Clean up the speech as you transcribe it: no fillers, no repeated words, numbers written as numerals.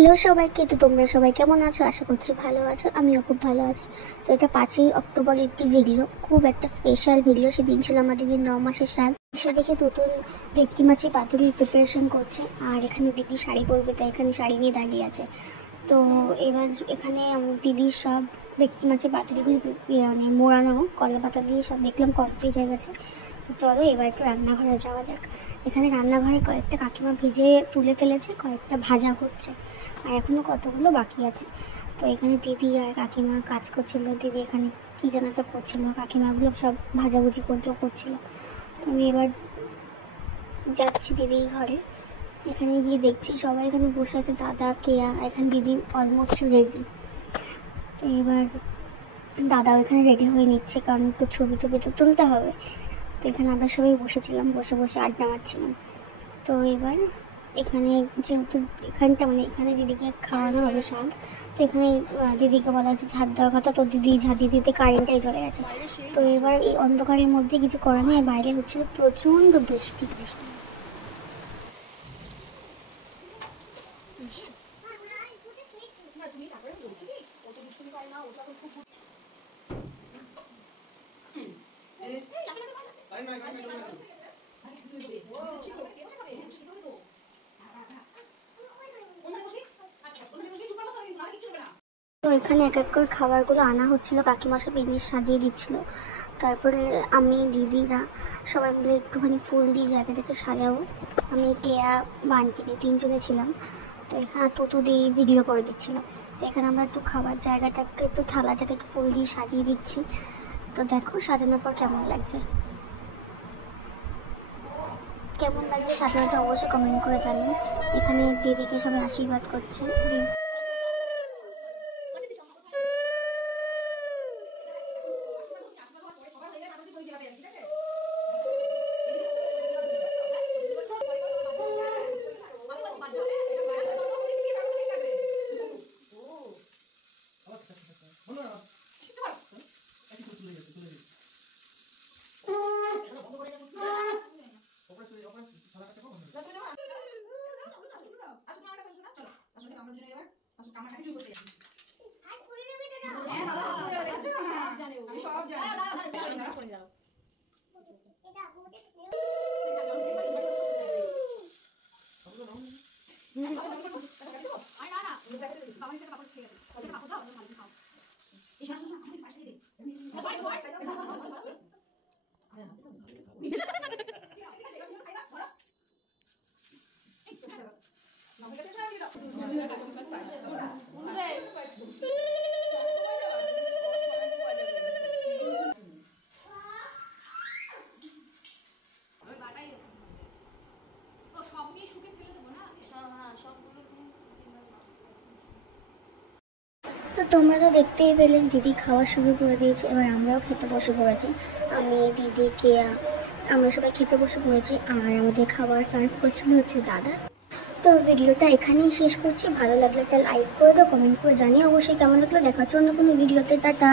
Hello সবাইকে, তো তোমরা সবাই কেমন আছো? আশা করছি ভালো আছো, আমিও খুব ভালো আছি। তো এটা 5ই অক্টোবর একটি ভিডিও, খুব একটা স্পেশাল ভিডিও। সেদিন ছিল আমাদের 9 মাসের সাল। সে দেখে তুতুল ভেটকি মাছি পাতুরির প্রিপারেশন করছে, আর এখানে দিদি শাড়ি পরবে, তাই এখানে শাড়ি নিয়ে দাঁড়িয়ে আছে। তো এবার এখানে দিদির সব ভেটকি মাছি পাতুরিগুলো মানে মোড়ানো কলা পাতা দিয়ে সব দেখলাম কমপ্লিট হয়ে গেছে। তো চলো এবার একটু রান্নাঘরে যাওয়া যাক। এখানে রান্নাঘরে কয়েকটা কাকিমা ভেজে তুলে ফেলেছে, কয়েকটা ভাজা হচ্ছে, আর এখনও কতগুলো বাকি আছে। তো এখানে দিদি আর কাকিমা কাজ করছিল। দিদি এখানে কী যেন একটা করছিল, কাকিমাগুলো সব ভাজাভুজি করছিল। তো আমি এবার যাচ্ছি দিদির ঘরে। এখানে গিয়ে দেখছি সবাই এখানে বসে আছে, দাদা, কেয়া। এখানে দিদি অলমোস্ট রেডি। তো এবার দাদাও এখানে রেডি হয়ে নিচ্ছে, কারণ একটু ছবি টবি তো তুলতে হবে। তো এখানে আমরা সবাই বসেছিলাম, বসে বসে আড্ডা মারছিলাম। তো এবার এখানে যেহেতু এখানে দিদিকে খাওয়ানো হবে স্বাদ, তো এখানে দিদিকে বলা হচ্ছে ঝাঁট দেওয়ার কথা। তো দিদি ঝাঁট দিতে কারেন্টটাই চলে গেছে। তো এবার এই অন্ধকারের মধ্যে কিছু করা নেই, বাইরে হচ্ছিল প্রচণ্ড বৃষ্টি। তো এখানে এক এক করে খাবারগুলো আনা হচ্ছিল, কাকিমা সব এনে সাজিয়ে দিচ্ছিল। তারপরে আমি, দিদিরা সবাই মিলে একটুখানি ফুল দিয়ে জায়গাটাকে সাজাবো। আমি, কেয়া, বান্টি দিয়ে 3 জনে ছিলাম। তো এখানে তুতু দিয়ে ভিডিও করে দিচ্ছিলাম। তো এখানে আমরা একটু খাবার জায়গাটাকে, একটু থালাটাকে একটু ফুল দিয়ে সাজিয়ে দিচ্ছি। তো দেখো সাজানোর পর কেমন লাগছে সাজানোটা অবশ্যই কমেন্ট করে জানিয়ে। এখানে দিদিকে সবাই আশীর্বাদ করছে। তো তোমরা তো দেখতেই পেলেন, দিদি খাওয়া শুরু করে দিয়েছে। এবার আমরাও খেতে বসে পড়েছি। আমি, দিদি, কেয়া, আমরা সবাই খেতে বসে পড়েছি। আর আমাদের খাবার সার্ভ করছিল হচ্ছে দাদা। তো ভিডিওটা এখানেই শেষ করছি। ভালো লাগলে একটা লাইক করে দাও, কমেন্ট করে জানিয়ে অবশ্যই কেমন লাগলো। দেখা হচ্ছে অন্য কোনো ভিডিওতে। টাটা।